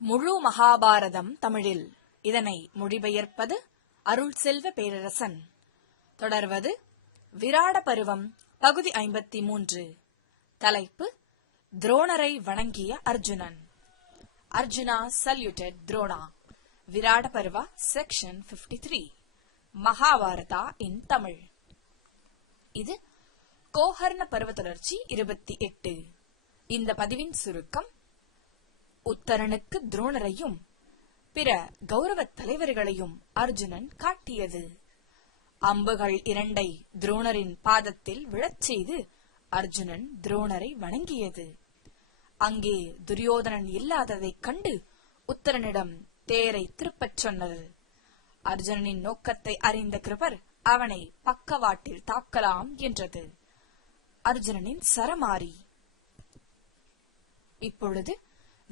முழு மகாபாரதம் தமிழில். இதனை மொழிபெயர்ப்பது அருள் செல்வ பேரரசன். தொடர்வது விராட பருவம் பகுதி ஐம்பத்தி மூன்று தலைப்பு துரோணரை வணங்கிய Arjunan. Arjuna saluted Drona. Virata Parva section 53 three Mahabharata in Tamil. இது கோஹர்ண பருவ தொடர்ச்சி இருபத்தி எட்டு. இந்த பதிவின் சுருக்கம் உத்தரனுக்கு துரோணரையும் பிற கௌரவத் தலைவர்களையும் அர்ஜுனன் காட்டியது. அம்புகள் இரண்டை துரோணரின் பாதத்தில் விழச் செய்து அர்ஜுனன் துரோணரை வணங்கியது. அங்கே துரியோதனன் இல்லாததைக் கண்டு உத்தரனிடம் தேரை திருப்பச் சொன்னது. அர்ஜுனனின் நோக்கத்தை அறிந்த கிருபர் அவனை பக்கவாட்டில் தாக்கலாம் என்றது. அர்ஜுனனின் சரமாரி. இப்பொழுது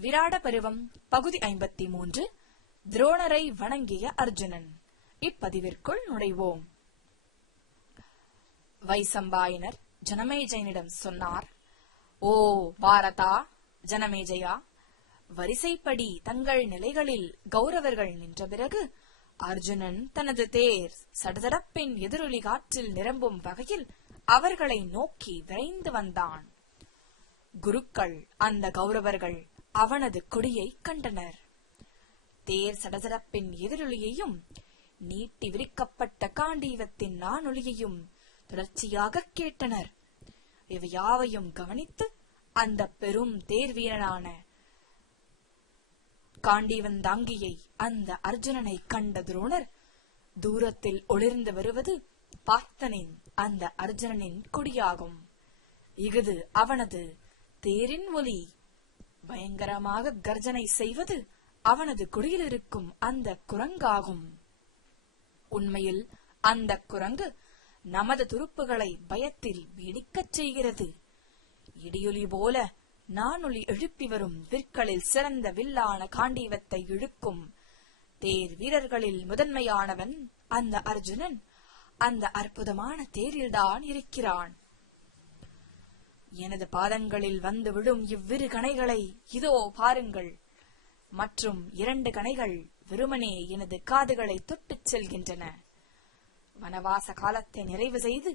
விராட பருவம் பகுதி ஐம்பத்தி மூன்று துரோணரை வணங்கிய அர்ஜுனன். இப்பதிவிற்குள் நுழைவோம். வைசம்பாயினர் ஜனமேஜயனிடம் சொன்னார் ஓ பாரதா ஜனமேஜயா வரிசைப்படி தங்கள் நிலைகளில் கௌரவர்கள் நின்ற பிறகு அர்ஜுனன் தனது தேர் சடசடப்பின் எதிரொலி காற்றில் நிரம்பும் வகையில் அவர்களை நோக்கி விரைந்து வந்தான். குருக்கள் அந்த கௌரவர்கள் அவனது கொடியை கண்டனர். தேர் சடசடப்பின் எதிரொலியையும் நீட்டி விரிக்கப்பட்ட காண்டீவத்தின் நானொலியையும் தொடர்ச்சியாக கேட்டனர். இவை யாவையும் கவனித்து அந்த பெரும் தேர் வீரனான காண்டீவன் தாங்கியை அந்த அர்ஜுனனை கண்ட துரோணர் தூரத்தில் ஒளிர்ந்து வருவது பார்த்தனின் அந்த அர்ஜுனனின் கொடியாகும். இஃது அவனது தேரின் ஒலி. பயங்கரமாக கர்ஜனை செய்வது அவனது குடியில் இருக்கும் அந்த குரங்காகும். உண்மையில் அந்த குரங்கு நமது துருப்புகளை பயத்தில் வெடிக்கச் செய்கிறது. இடியொலி போல நானொலி எழுப்பி வரும் விற்களில் சிறந்த வில்லான காண்டீவத்தை இழுக்கும் தேர் வீரர்களில் முதன்மையானவன் அந்த அர்ஜுனன். அந்த அற்புதமான தேரில்தான் இருக்கிறான். எனது பாதங்களில் வந்து விழும் இவ்விரு கணைகளை. இதோ பாருங்கள். மற்றும் இரண்டு கணைகள் வெறுமனே எனது காதுகளை தொட்டுச் செல்கின்றன. வனவாச காலத்தை நிறைவு செய்து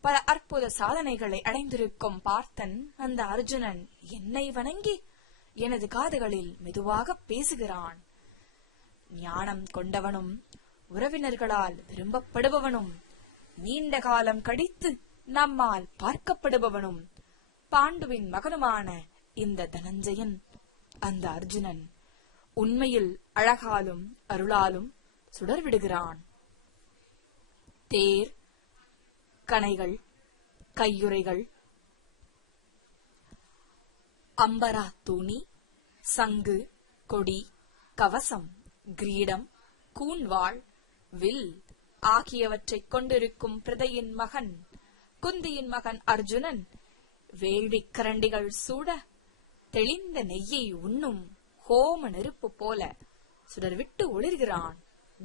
பல அற்புத சாதனைகளை அடைந்திருக்கும் பார்த்தன் அந்த அர்ஜுனன் என்னை வணங்கி எனது காதுகளில் மெதுவாக பேசுகிறான். ஞானம் கொண்டவனும் உறவினர்களால் விரும்பப்படுபவனும் நீண்ட காலம் கழித்து நம்மால் பார்க்கப்படுபவனும் பாண்டுவின் மகனுமான இந்த தனஞ்சயன் அந்த அர்ஜுனன் உண்மையில் அழகாலும் அருளாலும் சுடர்விடுகிறான். தேர் கணைகள் கையுறைகள் அம்பரா தூணி சங்கு கொடி கவசம் கிரீடம் கூன்வாள் வில் ஆகியவற்றைக் கொண்டிருக்கும் பிரதையின் மகன் குந்தியின் மகன் அர்ஜுனன் வேள்விக் கரண்டிகள் சூட தெளிந்த நெய்யை உண்ணும் ஹோம நெருப்பு போல சுடர்விட்டு ஒளிர்கிறான்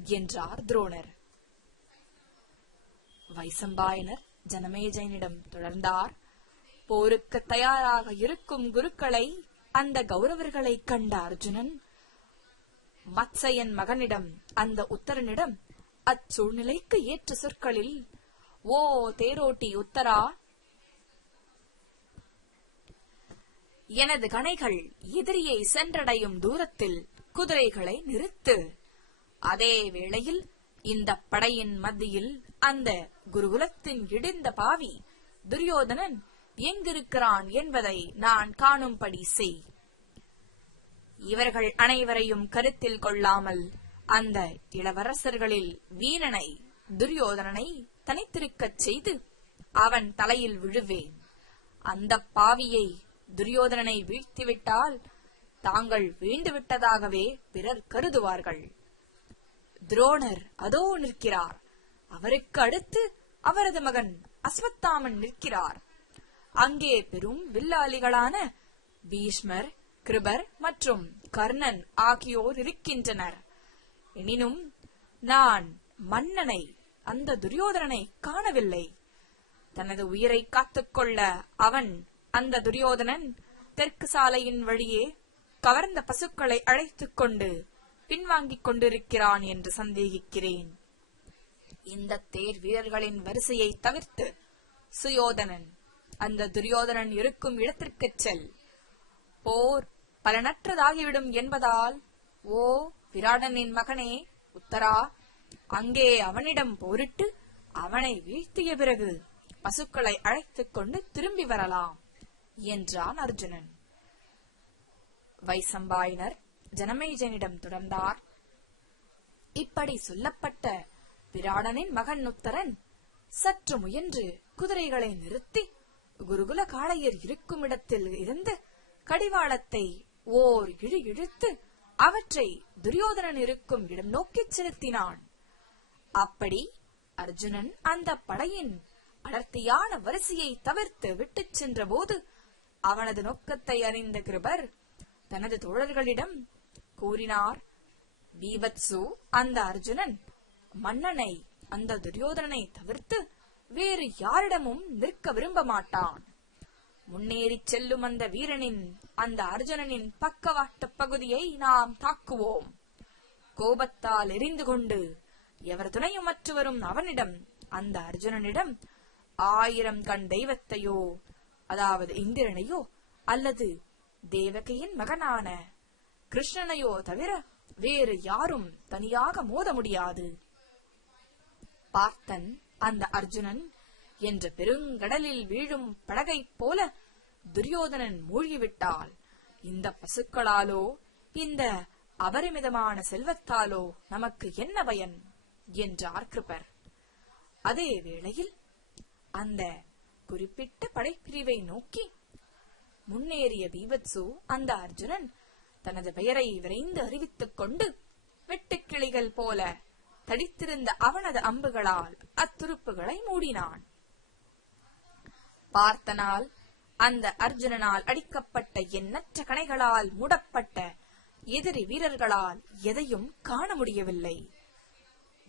என்றார் துரோணர். வைசம்பாயனர் ஜனமேஜயனிடம் தொடர்ந்தார். போருக்கு தயாராக இருக்கும் குருக்களை அந்த கௌரவர்களை கண்ட அர்ஜுனன் மத்சயன் மகனிடம் அந்த உத்தரனிடம் அச்சூழ்நிலைக்கு ஏற்ற சொற்களில் ஓ தேரோட்டி உத்தரா எனது கணைகள் எதிரியை சென்றடையும் தூரத்தில் குதிரைகளை நிறுத்து. அதே வேளையில் இந்த படையின் மத்தியில் அந்த குருகுலத்தின் இடிந்த பாவி துரியோதனன் எங்கிருக்கிறான் என்பதை நான் காணும்படி செய். இவர்கள் அனைவரையும் கருத்தில் கொள்ளாமல் அந்த இளவரசர்களில் வீணனை துரியோதனனை தனித்திருக்கச் செய்து அவன் தலையில் விழுவேன். அந்த பாவியை துரியோதனனை வீழ்த்திவிட்டால் தாங்கள் வீழ்ந்துவிட்டதாகவே பிறர் கருதுவார்கள். துரோணர் அதோ நிற்கிறார். அவருக்கு அடுத்து அவரது மகன் அஸ்வத்தாமன் நிற்கிறார். அங்கே பெரும் வில்லாளிகளான பீஷ்மர் கிருபர் மற்றும் கர்ணன் ஆகியோர் இருக்கின்றனர். எனினும் நான் மன்னனை அந்த துரியோதனனை காணவில்லை. தனது உயிரை காத்துக்கொள்ள அவன் அந்த துரியோதனன் தெற்கு சாலையின் வழியே கவர்ந்த பசுக்களை அழைத்துக் கொண்டு பின்வாங்கிக் கொண்டிருக்கிறான் என்று சந்தேகிக்கிறேன். இந்த தேர் வீரர்களின் வரிசையை தவிர்த்து சுயோதனன் அந்த துரியோதனன் இருக்கும் இடத்திற்குச் செல். போர் பலனற்றதாகிவிடும் என்பதால் ஓ விராடனின் மகனே உத்தரா அங்கே அவனிடம் போரிட்டு அவனை வீழ்த்திய பிறகு பசுக்களை அழைத்துக் கொண்டு திரும்பி வரலாம். என்றான் அர்ஜுனன். வைசம்பாயினர் ஜனமேஜனிடம் தொடர்ந்தார் இப்படி சொல்லப்பட்ட விராடனின் மகன் உத்தரன் சற்று முயன்று குதிரைகளை நிறுத்தி குருகுல காளையர் இருக்கும் இடத்தில் இருந்து கடிவாளத்தை ஓர் இழு இழுத்து அவற்றை துரியோதனன் இருக்கும் இடம் நோக்கி செலுத்தினான். அப்படி அர்ஜுனன் அந்த படையின் அடர்த்தியான வரிசையை தவிர்த்து விட்டுச் சென்றபோது அவனது நோக்கத்தை அறிந்த கிருபர் தனது தோழர்களிடம் கூறினார் பீபத்சு அந்த அர்ஜுனன் மன்னனை அந்த துரியோதனனை தவிர்த்து வேறு யாரிடமும் நிற்க விரும்ப மாட்டான். முன்னேறிச் செல்லும் அந்த வீரனின் அந்த அர்ஜுனனின் பக்கவாட்டு பகுதியை நாம் தாக்குவோம். கோபத்தால் எரிந்து கொண்டு எவர் துணையுமற்று வரும் அவனிடம் அந்த அர்ஜுனனிடம் ஆயிரம் கண் தெய்வத்தையோ அதாவது இந்திரனையோ அல்லது தேவகையின் மகனான கிருஷ்ணனையோ தவிர வேறு யாரும் தனியாக மோத முடியாது. பார்த்தன் அந்த அர்ஜுனன் என்ற பெருங்கடலில் வீழும் படகைப் போல துரியோதனன் மூழ்கிவிட்டால் இந்த பசுக்களாலோ இந்த அபரிமிதமான செல்வத்தாலோ நமக்கு என்ன பயன்? என்றார் கிருபர் அதே வேளையில் அந்த குறிப்பிட்ட படைப்பிரிவை நோக்கி முன்னேறிய பீபத்சு அந்த அர்ஜுனன் தனது பெயரை விரைந்து அறிவித்துக் கொண்டு வெட்டுக்கிளிகள் போல தடித்திருந்த அவனது அம்புகளால் அத்துருப்புகளை மூடினான். பார்த்தனால் அந்த அர்ஜுனனால் அடிக்கப்பட்ட எண்ணற்ற கணைகளால் மூடப்பட்ட எதிரி வீரர்களால் எதையும் காண முடியவில்லை.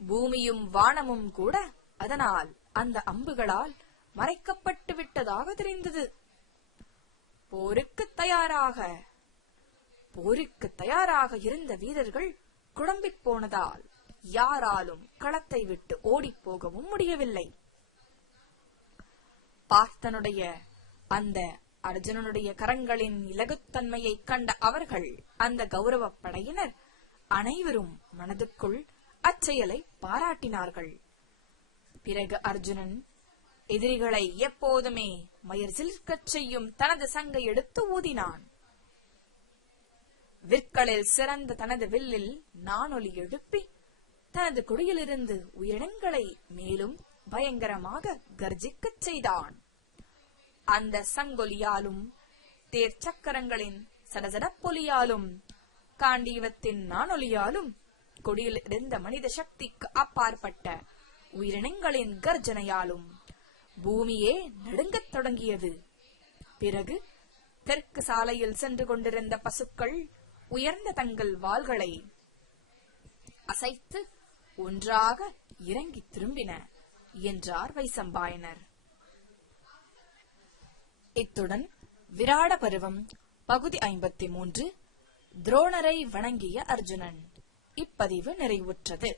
பூமியும் வானமும் கூட அதனால் அந்த அம்புகளால் மறைக்கப்பட்டு விட்டதாக தெரிந்தது. போருக்கு தயாராக போருக்கு தயாராக இருந்த வீரர்கள் குழம்பிப் போனதால் யாராலும் களத்தை விட்டு ஓடிப் போகவும் முடியவில்லை. பார்த்தனுடைய அந்த அர்ஜுனனுடைய கரங்களின் இலகுத்தன்மையை கண்ட அவர்கள் அந்த கௌரவப் படையினர் அனைவரும் மனதுக்குள் அச்செயலை பாராட்டினார்கள். பிறகு அர்ஜுனன் எதிரிகளை எப்போதுமே மயிர் சிலிர்க்கச் செய்யும் தனது சங்கை எடுத்து ஊதினான். விற்களில் சிறந்த தனது வில்லில் நானொலி எழுப்பி தனது குடியிலிருந்து உயிரினங்களை மேலும் பயங்கரமாக கர்ஜிக்கச் செய்தான். அந்த சங்கொலியாலும் தேர் சக்கரங்களின் சடசடப்பொலியாலும் காண்டீவத்தின் நானொலியாலும் கொடியில் இருந்த மனித சக்திக்கு அப்பாற்பட்ட உயிரினங்களின் கர்ஜனையாலும் பூமியே நடுங்கத் தொடங்கியது. பிறகு தெற்கு சாலையில் சென்று கொண்டிருந்த பசுக்கள் உயர்ந்த தங்கள் வாள்களை அசைத்து ஒன்றாக இறங்கி திரும்பின என்றார் வைசம்பாயனர். இத்துடன் விராட பருவம் பகுதி ஐம்பத்தி மூன்று துரோணரை வணங்கிய அர்ஜுனன் இப்பதிவு நிறைவுற்றது.